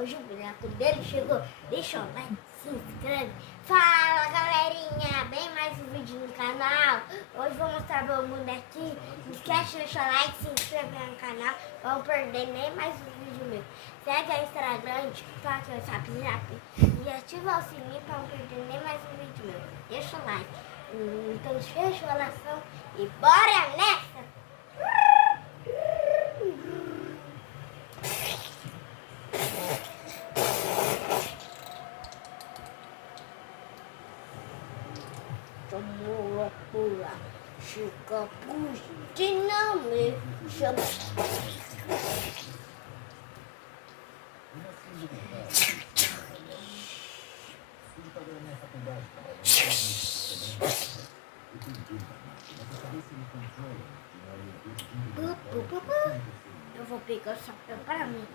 Hoje o boneco dele chegou. Deixa o like, se inscreve. Fala galerinha, bem mais um vídeo no canal. Hoje vou mostrar meu bonequinho. Não esquece de deixar o like, se inscrever no canal. Pra não perder nem mais um vídeo meu. Segue a Instagram, TikTok, WhatsApp, Zap. E ativa o sininho pra não perder nem mais um vídeo meu. Deixa o like. Então fecha a oração e bora nessa! Tomou a pula, fica puxa, não me chama. Eu vou pegar o chapéu para mim.